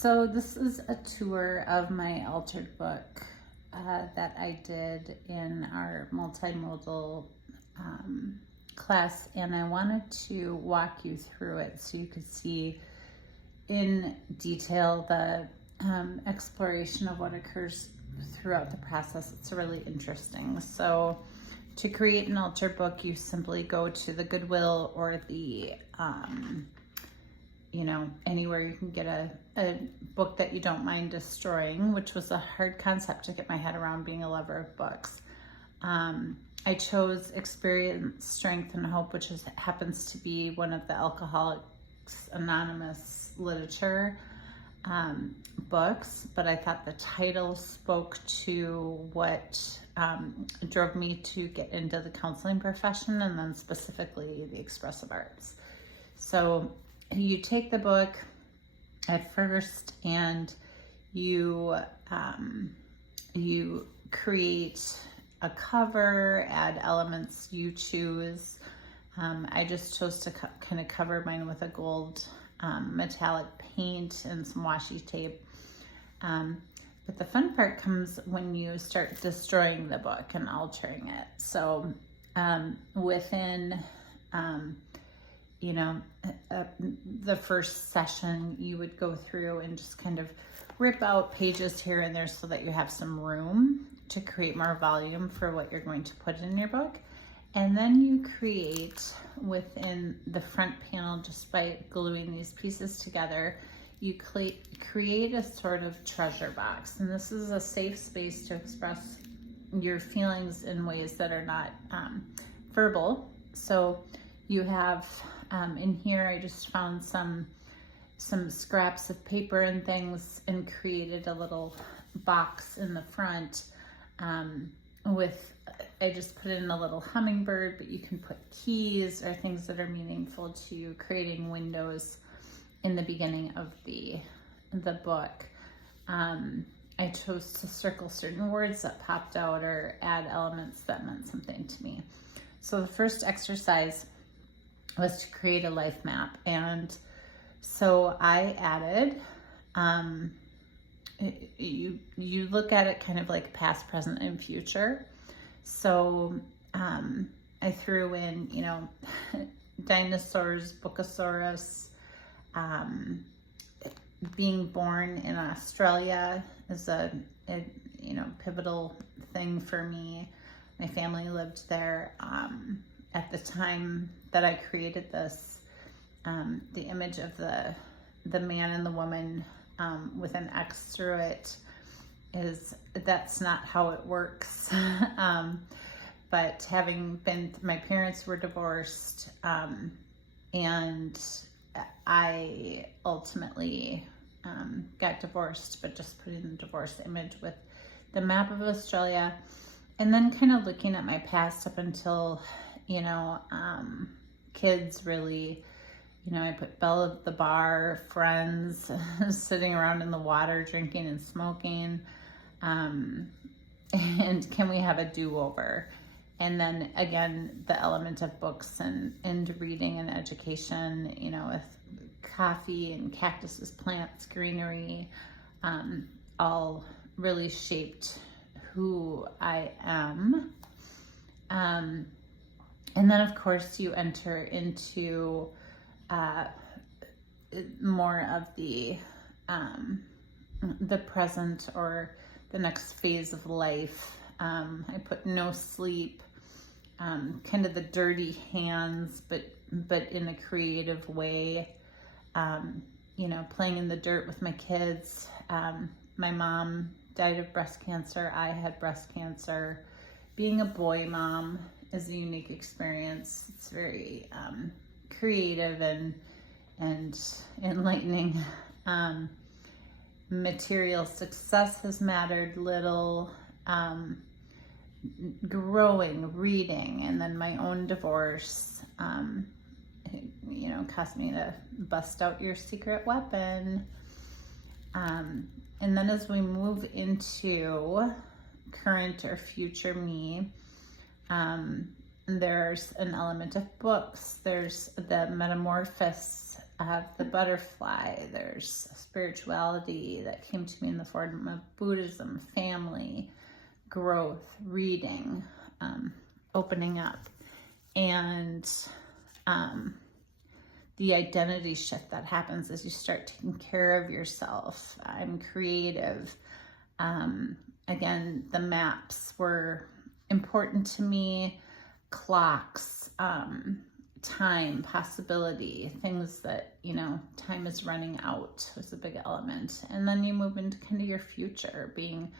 So this is a tour of my altered book that I did in our multimodal class, and I wanted to walk you through it so you could see in detail the exploration of what occurs throughout the process. It's really interesting. So to create an altered book, you simply go to the Goodwill or the anywhere you can get a book that you don't mind destroying, which was a hard concept to get my head around, being a lover of books. I chose Experience, Strength, and Hope, which happens to be one of the Alcoholics Anonymous literature books, but I thought the title spoke to what drove me to get into the counseling profession, and then specifically the expressive arts. So you take the book at first and you create a cover, add elements you choose. I just chose to kind of cover mine with a gold metallic paint and some washi tape. But the fun part comes when you start destroying the book and altering it. So within the first session, you would go through and just kind of rip out pages here and there so that you have some room to create more volume for what you're going to put in your book. And then you create within the front panel, just by gluing these pieces together, you create a sort of treasure box. And this is a safe space to express your feelings in ways that are not verbal. So you have in here, I just found some scraps of paper and things and created a little box in the front I just put in a little hummingbird, but you can put keys or things that are meaningful to you, creating windows in the beginning of the book. I chose to circle certain words that popped out or add elements that meant something to me. So the first exercise was to create a life map. And so I added, you look at it kind of like past, present, and future. So I threw in, dinosaurs, Bookosaurus, being born in Australia is a pivotal thing for me. My family lived there. At the time that I created this, the image of the man and the woman with an X through it that's not how it works. But my parents were divorced, and I ultimately got divorced, but just putting the divorce image with the map of Australia, and then kind of looking at my past up until, kids really, I put Belle at the bar, friends, sitting around in the water, drinking and smoking, and can we have a do-over? And then again, the element of books and reading and education, with coffee and cactuses, plants, greenery, all really shaped who I am. And then of course you enter into more of the present or the next phase of life. I put no sleep, kind of the dirty hands, but in a creative way. Playing in the dirt with my kids. My mom died of breast cancer. I had breast cancer. Being a boy mom is a unique experience. It's very creative and enlightening. Material success has mattered little. Growing, reading, and then my own divorce, caused me to bust out your secret weapon. And then as we move into current or future me, there's an element of books. There's the Metamorphosis the butterfly. There's spirituality that came to me in the form of Buddhism, family, growth, reading, opening up, and the identity shift that happens as you start taking care of yourself. I'm creative. Again, the maps were important to me. Clocks, time, possibility, things that, time is running out was a big element. And then you move into kind of your future, being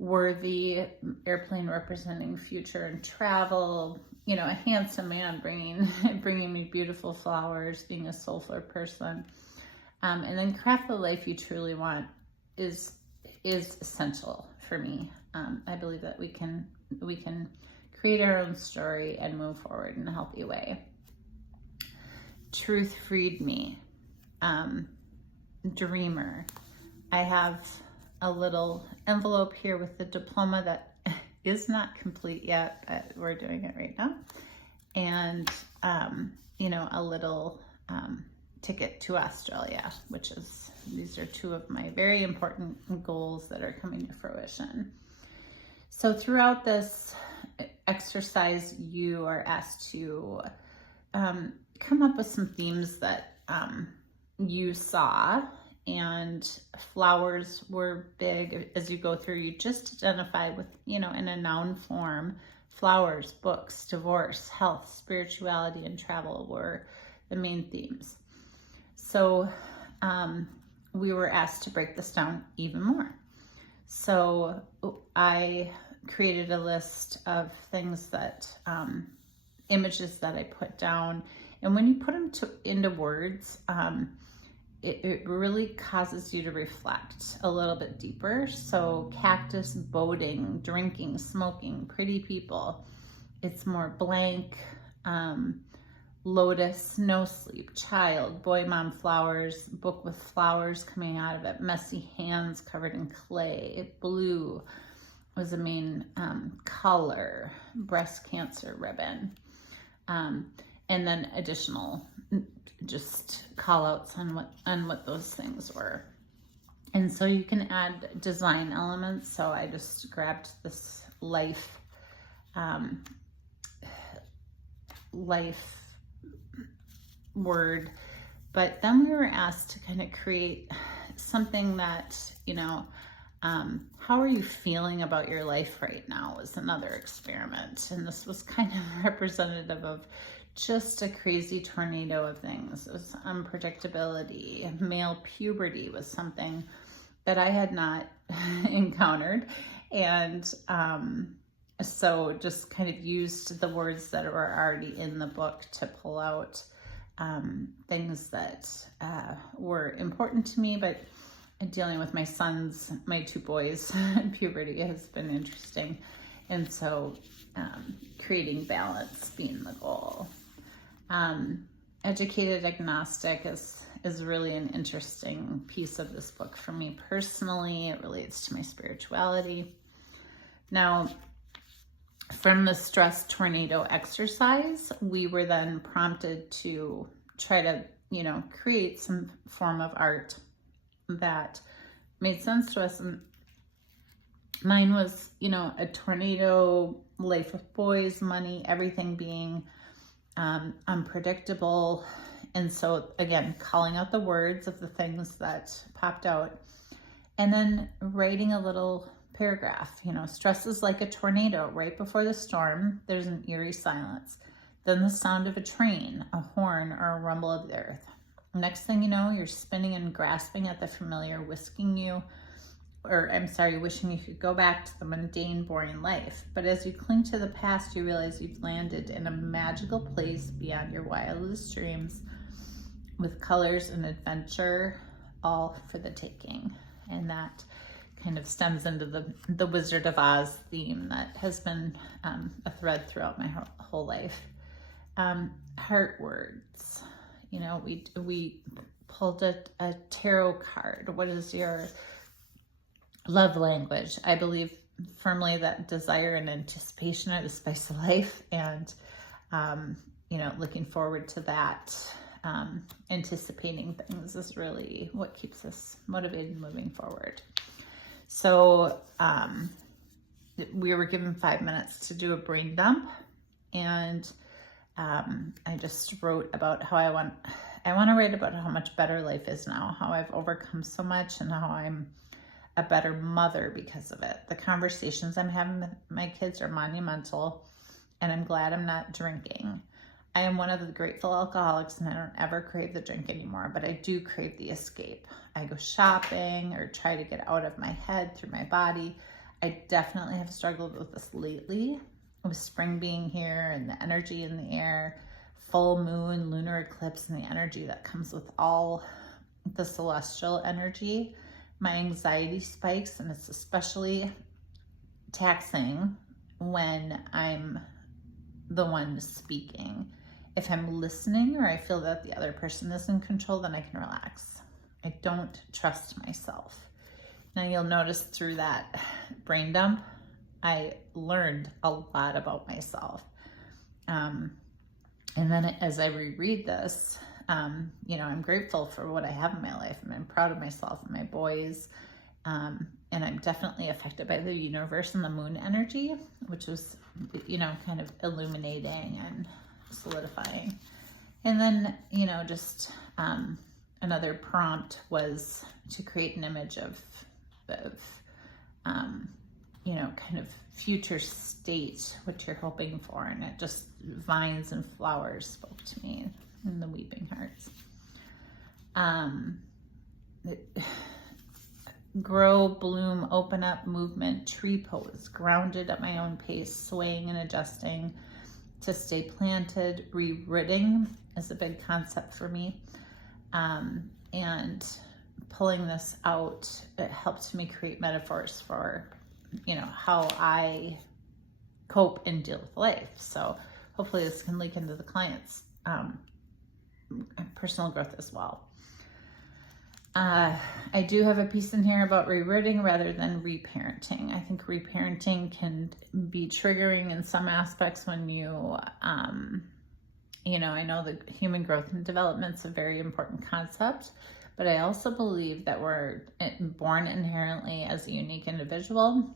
worthy, airplane representing future and travel, a handsome man bringing me beautiful flowers, being a soulful person. And then craft the life you truly want is essential for me. I believe that we can create our own story and move forward in a healthy way. Truth freed me. Dreamer. I have a little envelope here with the diploma that is not complete yet, but we're doing it right now. And, a little ticket to Australia, these are two of my very important goals that are coming to fruition. So throughout this exercise, you are asked to come up with some themes that you saw, and flowers were big as you go through. You just identify with, in a noun form, flowers, books, divorce, health, spirituality, and travel were the main themes. So we were asked to break this down even more. So I created a list of things that, images that I put down. And when you put them into words, it really causes you to reflect a little bit deeper. So cactus, boating, drinking, smoking, pretty people. It's more blank. Lotus, no sleep, child, boy, mom, flowers, book with flowers coming out of it, messy hands covered in clay, blue was the main color, breast cancer ribbon, and then additional just call outs on what those things were. And so you can add design elements. So I just grabbed this life word, but then we were asked to kind of create something that, how are you feeling about your life right now was another experiment. And this was kind of representative of just a crazy tornado of things. It was unpredictability. Male puberty was something that I had not encountered. And so just kind of used the words that were already in the book to pull out things that were important to me. But dealing with my two boys, puberty has been interesting. And so creating balance being the goal. Educated agnostic is really an interesting piece of this book for me personally. It relates to my spirituality. Now, from the stress tornado exercise, we were then prompted to try to, create some form of art that made sense to us. And mine was, a tornado, life with boys, money, everything being unpredictable. And so again, calling out the words of the things that popped out, and then writing a little paragraph. Stress is like a tornado. Right before the storm, there's an eerie silence. Then the sound of a train, a horn, or a rumble of the earth. Next thing you know, you're spinning and grasping at the familiar, wishing you could go back to the mundane, boring life. But as you cling to the past, you realize you've landed in a magical place beyond your wildest dreams, with colors and adventure all for the taking. And that kind of stems into the Wizard of Oz theme that has been a thread throughout my whole life. Heart words. We pulled a tarot card. What is your love language? I believe firmly that desire and anticipation are the spice of life, and looking forward to that. anticipating things is really what keeps us motivated and moving forward. So we were given 5 minutes to do a brain dump, and I just wrote about how I want to write about how much better life is now, how I've overcome so much, and how I'm a better mother because of it. The conversations I'm having with my kids are monumental, and I'm glad I'm not drinking. I am one of the grateful alcoholics, and I don't ever crave the drink anymore, but I do crave the escape. I go shopping or try to get out of my head through my body. I definitely have struggled with this lately, with spring being here and the energy in the air, full moon, lunar eclipse, and the energy that comes with all the celestial energy. My anxiety spikes, and it's especially taxing when I'm the one speaking. If I'm listening or I feel that the other person is in control, then I can relax. I don't trust myself. Now you'll notice through that brain dump, I learned a lot about myself. And then as I reread this, I'm grateful for what I have in my life, and I'm proud of myself and my boys. And I'm definitely affected by the universe and the moon energy, which was, kind of illuminating and solidifying. And then, just another prompt was to create an image of kind of future state, what you're hoping for. And it just, vines and flowers spoke to me, and the weeping hearts. Grow, bloom, open up, movement, tree pose, grounded at my own pace, swaying and adjusting to stay planted. Rewriting is a big concept for me. And pulling this out, it helped me create metaphors for, how I cope and deal with life. So hopefully this can leak into the client's personal growth as well. I do have a piece in here about rewriting rather than reparenting. I think reparenting can be triggering in some aspects when you, I know that human growth and development is a very important concept, but I also believe that we're born inherently as a unique individual.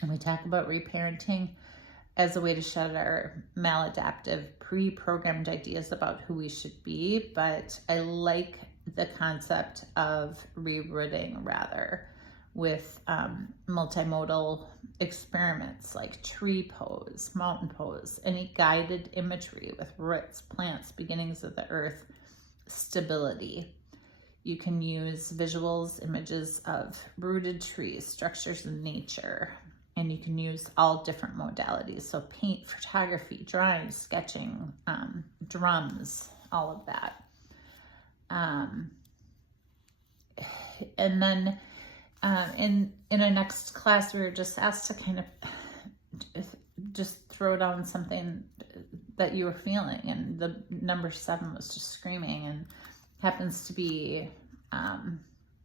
And we talk about reparenting as a way to shed our maladaptive, pre-programmed ideas about who we should be. But I like the concept of rewriting rather, with multimodal experiments like tree pose, mountain pose, any guided imagery with roots, plants, beginnings of the earth, stability. You can use visuals, images of rooted trees, structures in nature, and you can use all different modalities. So paint, photography, drawing, sketching, drums, all of that. And then in our next class, we were just asked to kind of just throw down something that you were feeling. And the number 7 was just screaming, and happens to be a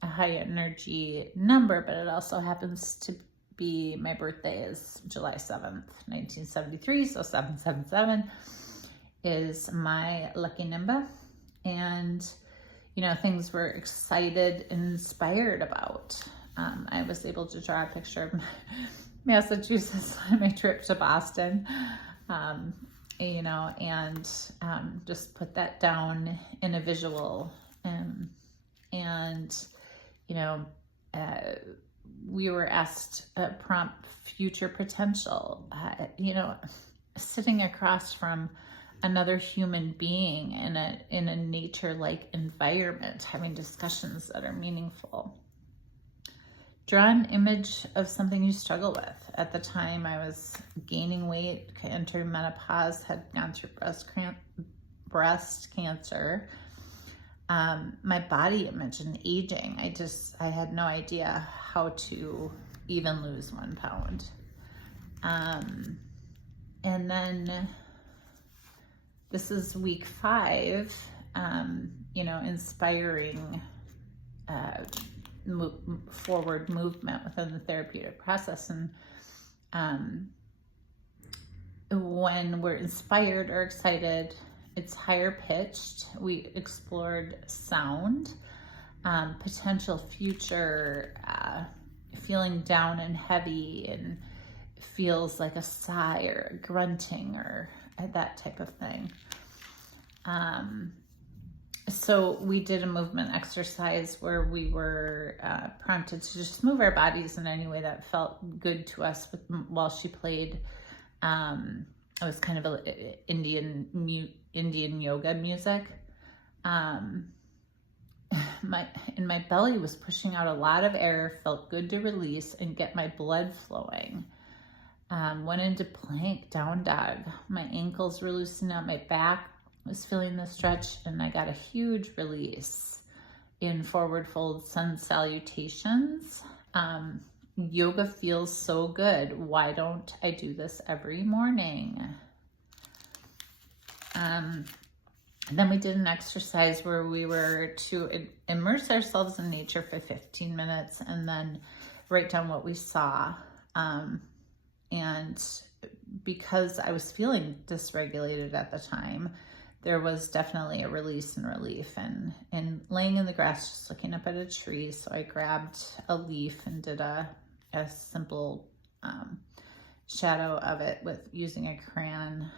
high energy number, but it also happens to be, my birthday is July 7th, 1973. So 777 is my lucky number. And things we're excited and inspired about. I was able to draw a picture of Massachusetts on my trip to Boston, and just put that down in a visual. We were asked prompt future potential, sitting across from another human being in a nature-like environment, having discussions that are meaningful. Draw an image of something you struggle with. At the time, I was gaining weight, entering menopause, had gone through breast cancer. My body image and aging. I had no idea how to even lose 1 pound. And then this is week 5, inspiring forward movement within the therapeutic process. And when we're inspired or excited, it's higher pitched. We explored sound, potential future, feeling down and heavy and feels like a sigh or a grunting or that type of thing. So we did a movement exercise where we were prompted to just move our bodies in any way that felt good to us while she played. It was kind of a Indian yoga music. My belly was pushing out a lot of air, felt good to release and get my blood flowing. Went into plank, down dog. My ankles were loosening up, my back was feeling the stretch, and I got a huge release in forward fold sun salutations. Yoga feels so good. Why don't I do this every morning? Then we did an exercise where we were to immerse ourselves in nature for 15 minutes and then write down what we saw. And because I was feeling dysregulated at the time, there was definitely a release and relief, and laying in the grass, just looking up at a tree. So I grabbed a leaf and did a simple shadow of it with using a crayon.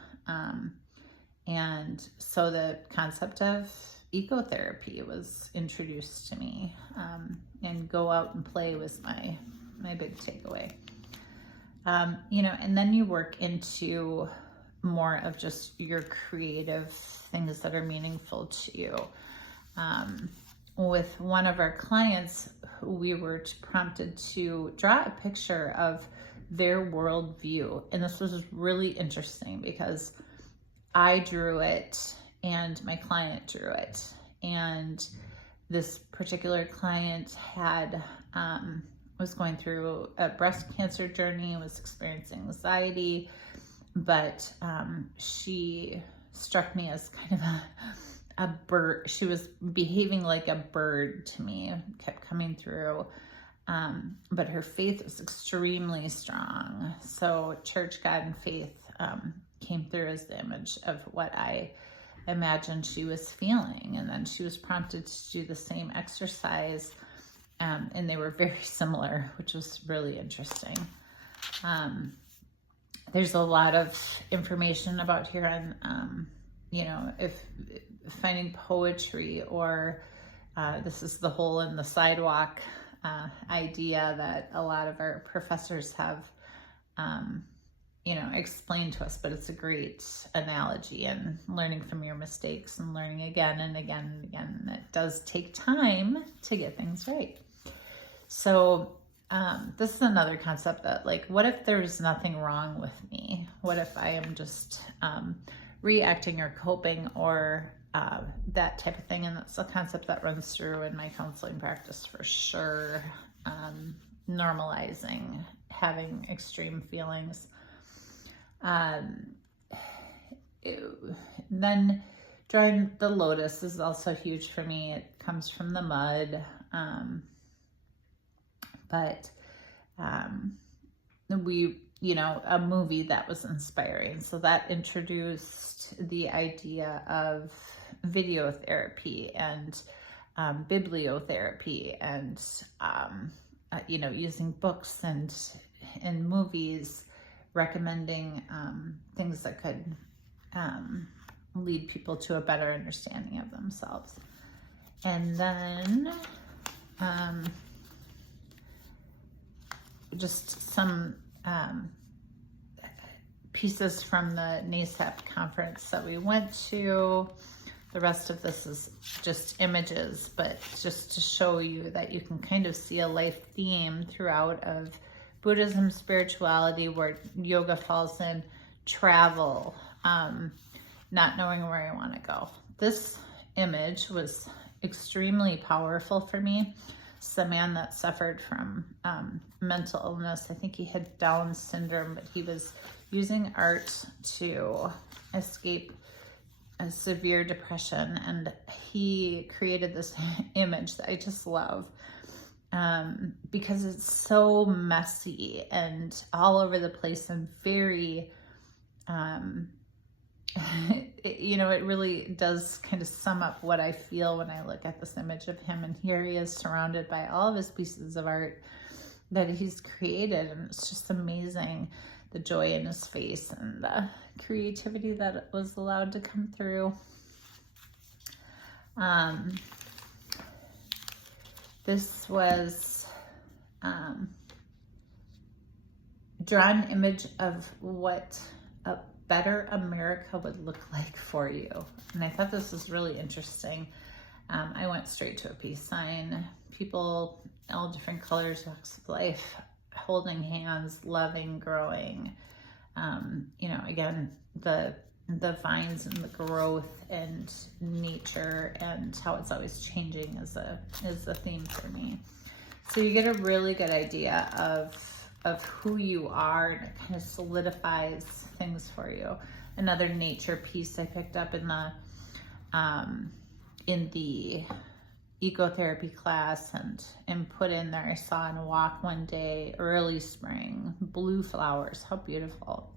And so the concept of ecotherapy was introduced to me, and go out and play was my big takeaway. And then you work into more of just your creative things that are meaningful to you. With one of our clients, we were prompted to draw a picture of their worldview. And this was really interesting because I drew it and my client drew it. And this particular client was going through a breast cancer journey, was experiencing anxiety, but she struck me as kind of a bird. She was behaving like a bird to me, kept coming through, but her faith was extremely strong. So church, God, and faith came through as the image of what I imagined she was feeling. And then she was prompted to do the same exercise, and they were very similar, which was really interesting. There's a lot of information about here on, if finding poetry, or this is the hole in the sidewalk idea that a lot of our professors have, explained to us, but it's a great analogy, and learning from your mistakes and learning again and again and again. And it does take time to get things right. So this is another concept that, like, what if there's nothing wrong with me? What if I am just reacting or coping or that type of thing? And that's a concept that runs through in my counseling practice for sure. Normalizing having extreme feelings. Then drawing the lotus is also huge for me. It comes from the mud. But a movie that was inspiring. So that introduced the idea of video therapy and bibliotherapy and, using books and movies, recommending things that could lead people to a better understanding of themselves. And then just some pieces from the NASAP conference that we went to. The rest of this is just images, but just to show you that you can kind of see a life theme throughout of Buddhism, spirituality, where yoga falls in, travel, not knowing where I want to go. This image was extremely powerful for me. It's a man that suffered from mental illness. I think he had Down syndrome, but he was using art to escape a severe depression. And he created this image that I just love because it's so messy and all over the place and very it really does kind of sum up what I feel when I look at this image of him. And here he is surrounded by all of his pieces of art that he's created. And it's just amazing, the joy in his face and the creativity that was allowed to come through. This was drawn image of what a better America would look like for you. And I thought this was really interesting. I went straight to a peace sign. People, all different colors, walks of life, holding hands, loving, growing. Again, the vines and the growth and nature and how it's always changing is the theme for me. So you get a really good idea of who you are, and it kind of solidifies things for you. Another nature piece I picked up in the ecotherapy class and put in there. I saw on a walk one day, early spring, blue flowers, how beautiful.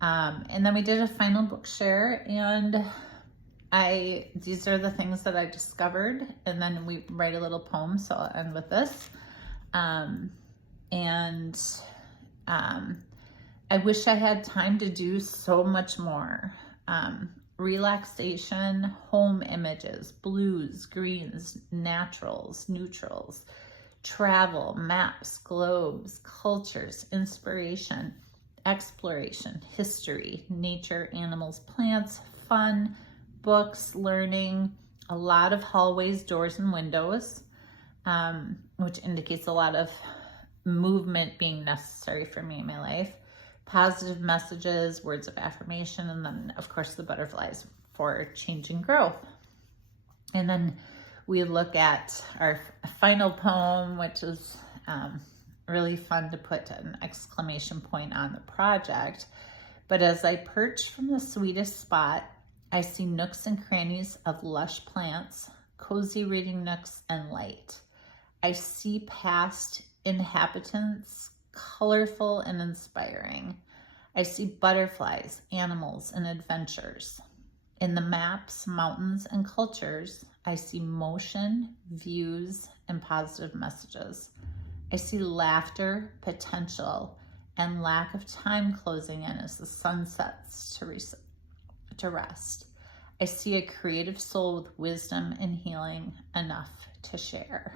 And then we did a final book share, and these are the things that I discovered, and then we write a little poem, so I'll end with this. I wish I had time to do so much more. Relaxation, home images, blues, greens, naturals, neutrals, travel, maps, globes, cultures, inspiration, exploration, history, nature, animals, plants, fun, books, learning, a lot of hallways, doors, and windows, which indicates a lot of movement being necessary for me in my life. Positive messages, words of affirmation, and then of course the butterflies for change and growth. And then we look at our final poem, which is really fun to put an exclamation point on the project. But as I perch from the sweetest spot, I see nooks and crannies of lush plants, cozy reading nooks, and light. I see past inhabitants, colorful and inspiring. I see butterflies, animals, and adventures. In the maps, mountains, and cultures, I see motion, views, and positive messages. I see laughter, potential, and lack of time closing in as the sun sets to rest. I see a creative soul with wisdom and healing enough to share.